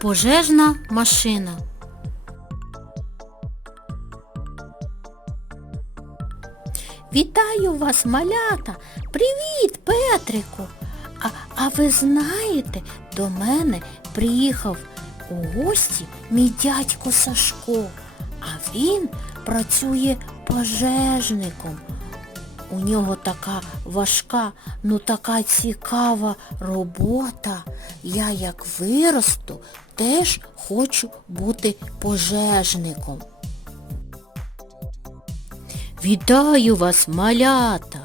Пожежна машина. Вітаю вас, малята! Привіт, Петрику! А, а ви знаєте, до мене приїхав у гості мій дядько Сашко, а він працює пожежником. У нього така важка, ну така цікава робота. Я як виросту, теж хочу бути пожежником. Вітаю вас, малята!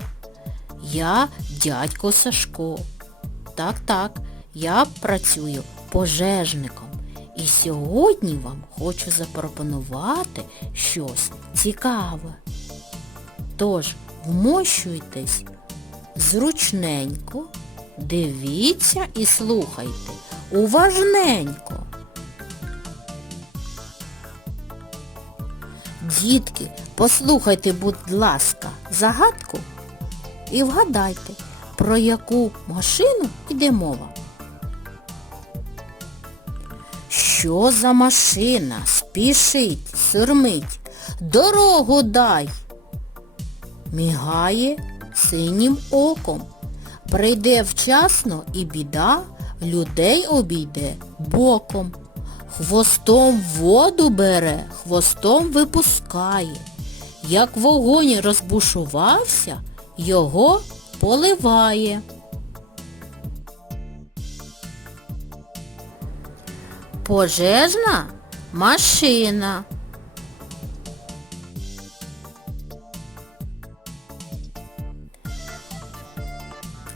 Я дядько Сашко. Так, так, я працюю пожежником. І сьогодні вам хочу запропонувати щось цікаве. Тож, вмощуйтесь зручненько, дивіться і слухайте уважненько. Дітки, послухайте, будь ласка, загадку і вгадайте, про яку машину йде мова. Що за машина? Спішить, сурмить, дорогу дай. Мігає синім оком. Прийде вчасно і біда, людей обійде боком. Хвостом воду бере, хвостом випускає. Як вогонь розбушувався, його поливає. Пожежна машина.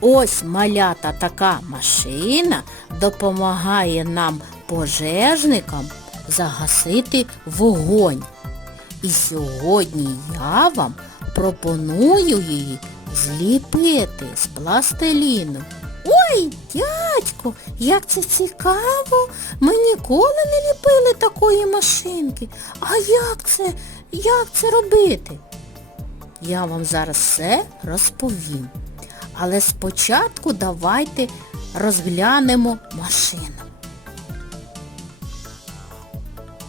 Ось малята така машина допомагає нам пожежникам загасити вогонь. І сьогодні я вам пропоную її зліпити з пластиліну. Ой, дядько, як це цікаво! Ми ніколи не ліпили такої машинки. А як це, як це робити? Я вам зараз все розповім. Але спочатку давайте розглянемо машину.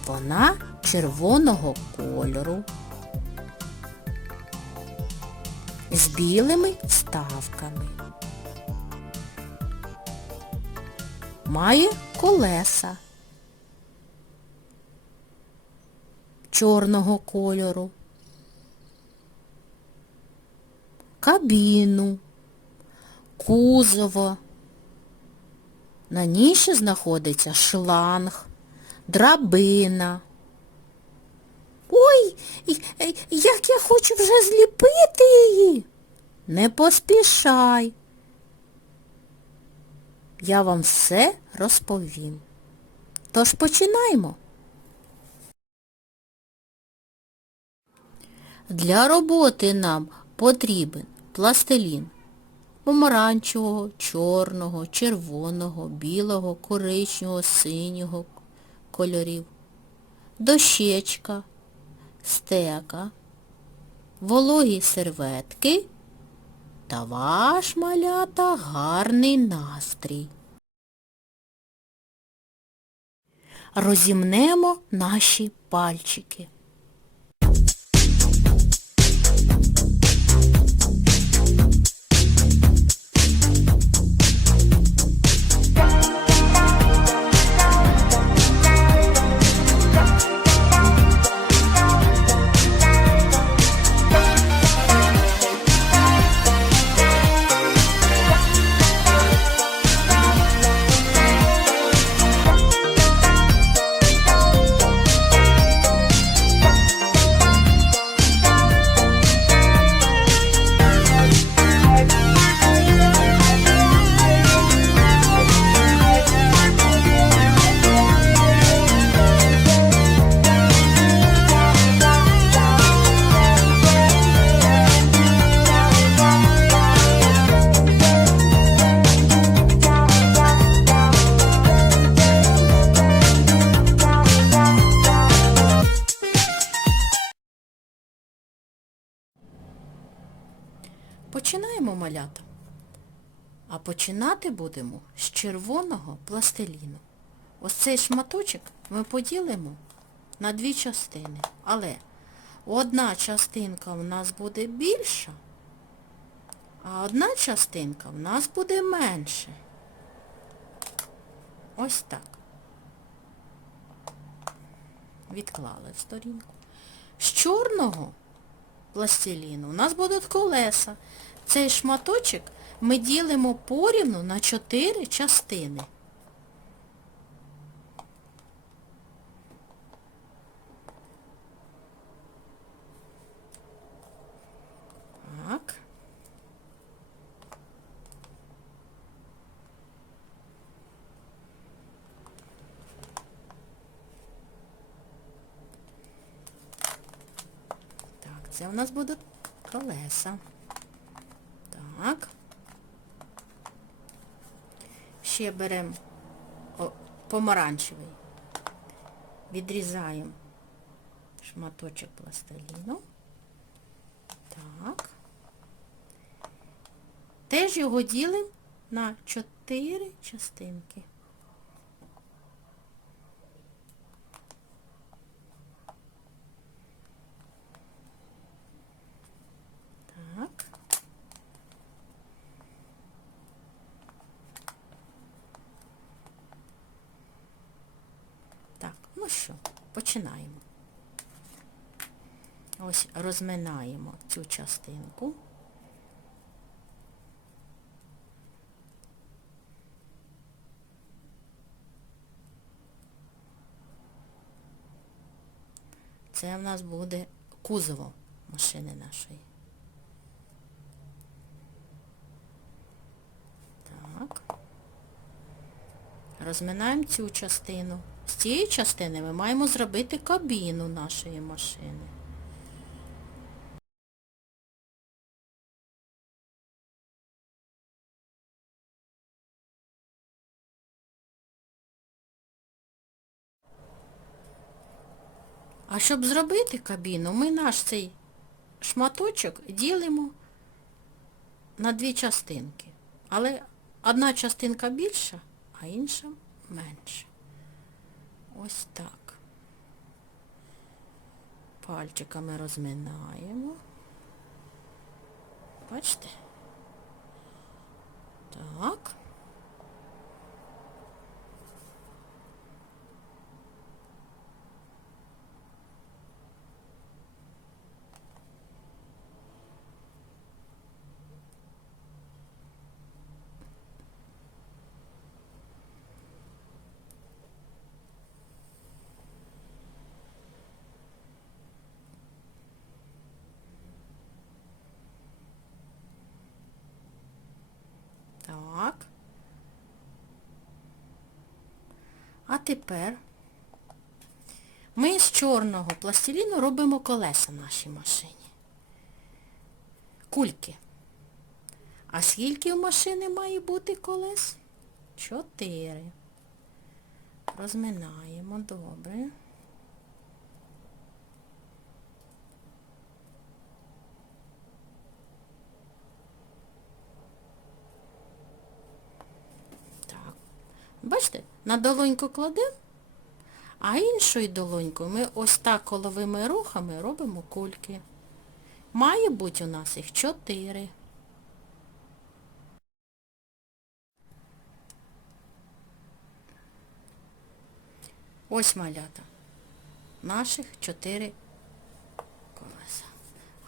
Вона червоного кольору з білими вставками. Має колеса чорного кольору, кабіну, кузово. На ще знаходиться шланг, драбина. Ой, як я хочу вже зліпити її. Не поспішай. Я вам все розповім. Тож починаємо. Для роботи нам потрібен пластилін помаранчевого, чорного, червоного, білого, коричневого, синього кольорів, дощечка, стека, вологі серветки та ваш малята гарний настрій. Розімнемо наші пальчики. Малята. А починати будемо з червоного пластиліну. ось цей шматочок ми поділимо на дві частини. Але одна частинка в нас буде більша, а одна частинка в нас буде менше. Ось так. Відклали в сторінку. З чорного пластиліну у нас будуть колеса. Цей шматочок ми ділимо порівну на чотири частини. Так. Так, це у нас будуть колеса. Так. Ще беремо помаранчевий. Відрізаємо шматочок пластиліну. Так. Теж його ділимо на чотири частинки. Так. Що, починаємо. Ось розминаємо цю частинку. Це в нас буде кузово машини нашої. Так. Розминаємо цю частину. З цієї частини ми маємо зробити кабіну нашої машини. А щоб зробити кабіну, ми наш цей шматочок ділимо на дві частинки. Але одна частинка більша, а інша менша. Ось так. Пальчиками розминаємо. Бачите? Так. А тепер ми з чорного пластиліну робимо колеса нашій машині. Кульки. А скільки в машини має бути колес? Чотири. Розминаємо добре. Так. Бачите, на долоньку кладемо, а іншою долонькою ми ось так коловими рухами робимо кульки. Має бути у нас їх чотири. Ось малята. Наших чотири колеса.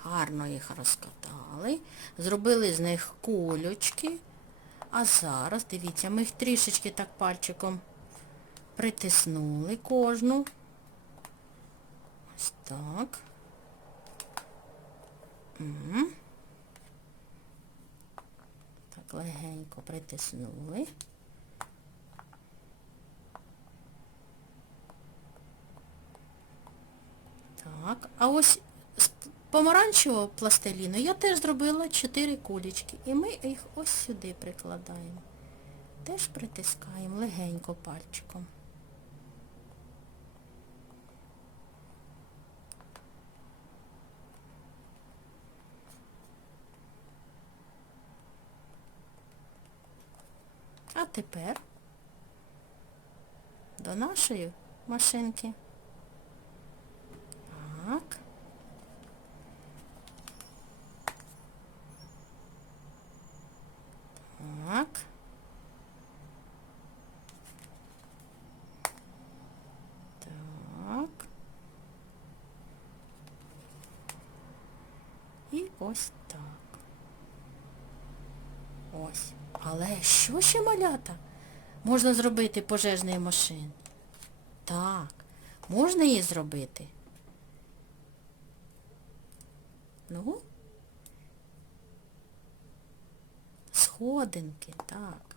Гарно їх розкатали, зробили з них кульочки. А зараз, дивіться, ми їх трішечки так пальчиком притиснули кожну. Ось так. Так, легенько притиснули. Так, а ось помаранчевого пластиліну я теж зробила 4 кулечки. І ми їх ось сюди прикладаємо. Теж притискаємо легенько пальчиком. А тепер до нашої машинки. Так. Так. Так. І ось так. Ось. Але ще малята? Можна зробити пожежної машини? Так, можна її зробити. Ну, сходинки, так.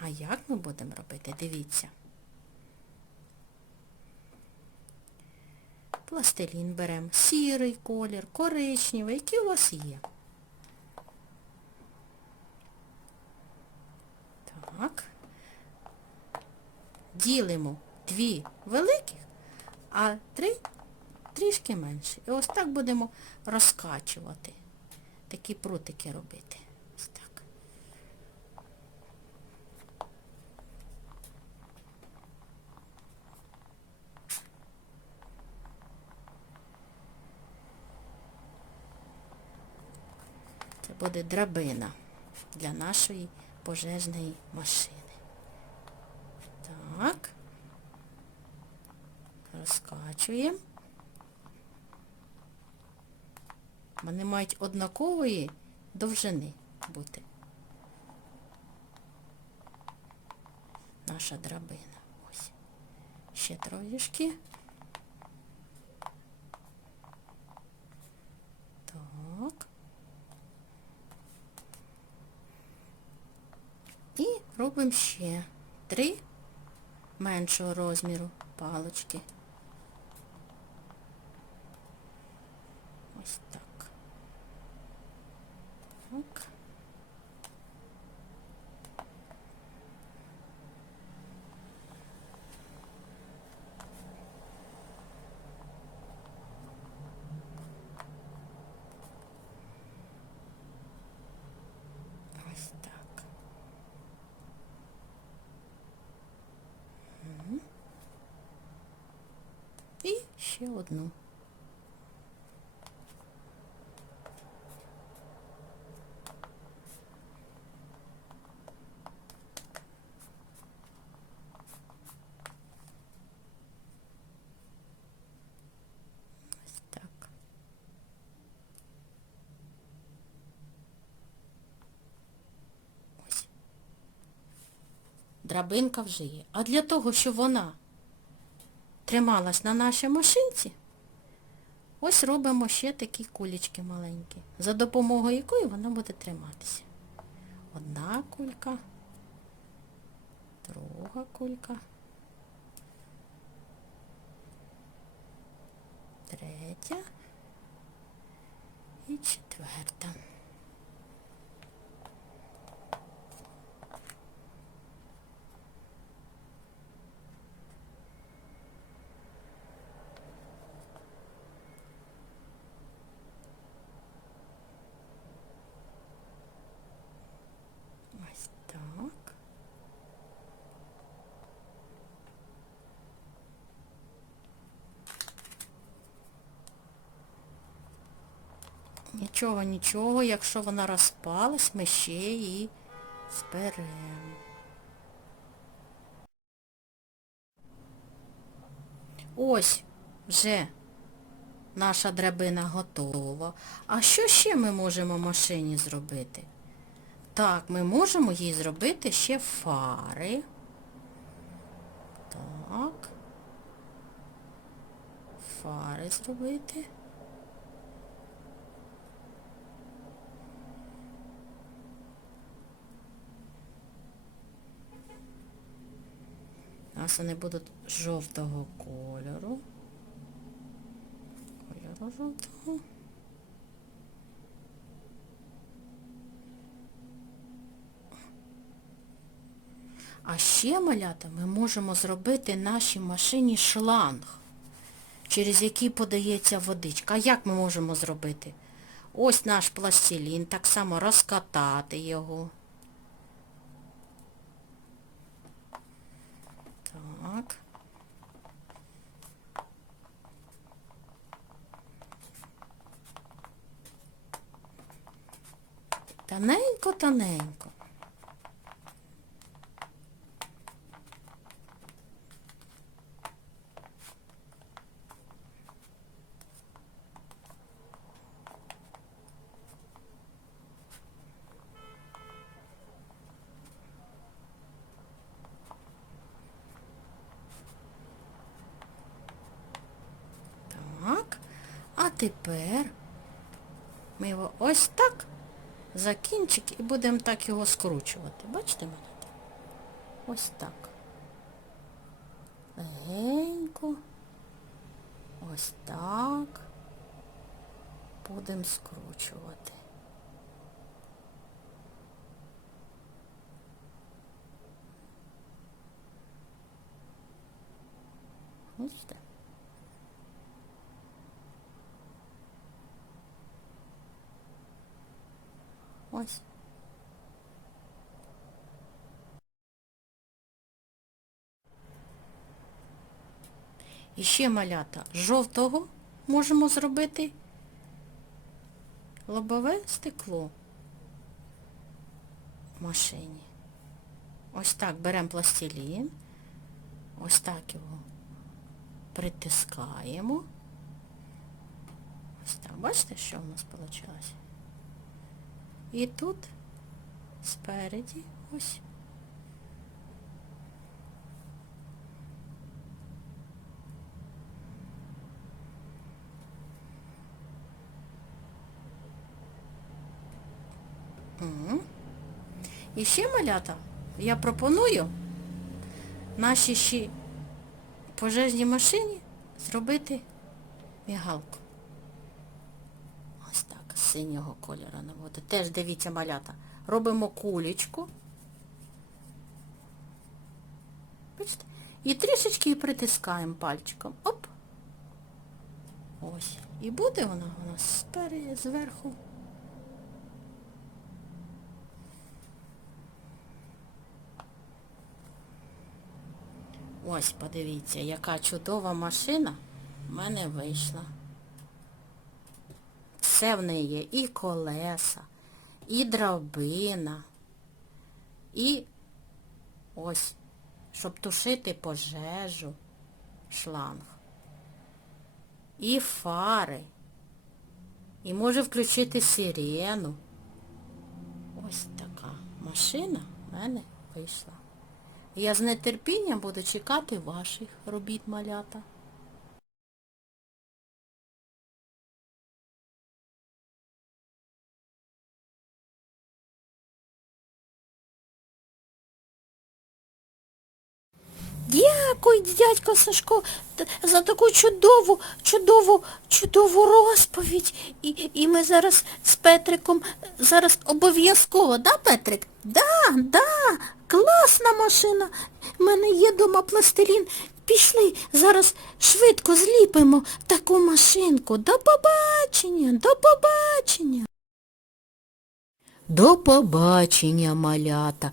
А як ми будемо робити? Дивіться. Пластилін беремо, сірий колір, коричневий, який у вас є. Так. Ділимо дві великих, а три трішки менші. І ось так будемо розкачувати. Такі прутики робити. Ось так. Це буде драбина для нашої пожежної машини. Так. Розкачуємо. Вони мають однакової довжини бути. Наша драбина. Ось. Ще троєшки. Так. І робимо ще три меншого розміру палочки. Ось так. Так. Ось так. Мгм. І ще одну. Ось. Драбинка вже є. А для того, щоб вона трималась на нашій машинці, ось робимо ще такі кулечки маленькі, за допомогою якої вона буде триматися. Одна кулька, друга кулька, третя і четверта. Ось так. Нічого, нічого, якщо вона розпалась, ми ще її зберемо. Ось вже наша драбина готова. А що ще ми можемо машині зробити? Так, ми можемо їй зробити ще фари. Так. Фари зробити. Нас вони будуть жовтого кольору. Кольору жовтого. А ще, малята, ми можемо зробити нашій машині шланг, через який подається водичка. А як ми можемо зробити? Ось наш пластилін, так само розкатати його. Тоненько-тоненько. Так. А тепер ми його ось так за кінчик і будемо так його скручувати. Бачите мене? Ось так. Легенько. Ось так. Будемо скручувати. Бачите? Ось. І ще малята жовтого можемо зробити лобове стекло в машині. Ось так беремо пластилін, ось так його притискаємо. Ось так. Бачите, що в нас вийшло? І тут спереді ось. І ще малята, я пропоную нашій ще пожежній машині зробити мігалку. Синього кольору наводи. Теж дивіться, малята. Робимо кулечку. Бачите? І трішечки притискаємо пальчиком. Оп. Ось. І буде вона у нас спереді, зверху. Ось, подивіться, яка чудова машина в мене вийшла. Все в неї є і колеса, і драбина, і ось, щоб тушити пожежу, шланг. І фари. І може включити сирену. Ось така машина в мене вийшла. Я з нетерпінням буду чекати ваших робіт малята. Дякую, дядько Сашко, за таку чудову, чудову, чудову розповідь. І, і ми зараз з Петриком зараз обов'язково, да, Петрик? Да, да, класна машина. У мене є дома пластилін. Пішли, зараз швидко зліпимо таку машинку. До побачення, до побачення. До побачення, малята.